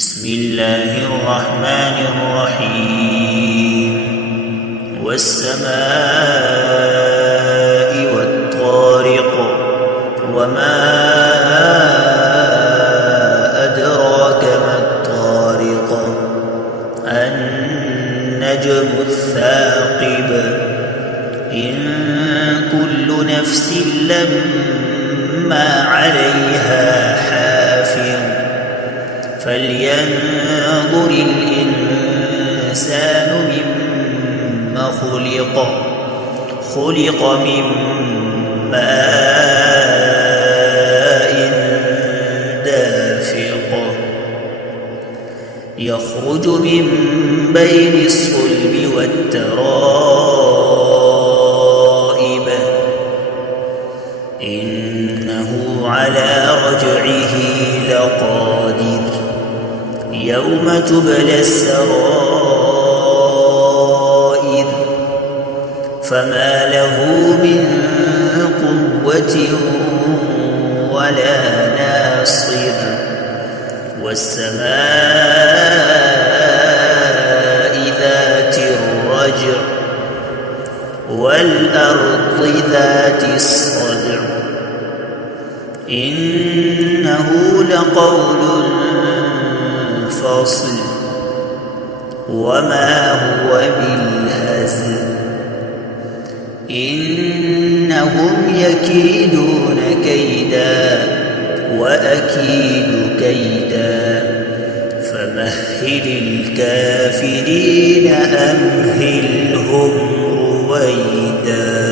بسم الله الرحمن الرحيم والسماء والطارق وما أدراك ما الطارق النجم الثاقب إن كل نفس لما عليها حافظ فلينظر الإنسان مما خلق من ماء دافق يخرج من بين الصلب والترائب إنه على رجعه لقادر يوم تبلى السرائر فما له من قوة ولا ناصر والسماء ذات الرجع والأرض ذات الصدع إنه لقول فصل وما هو بالهزل إنهم يكيدون كيدا وأكيد كيدا فمهل الكافرين أمهلهم رويدا.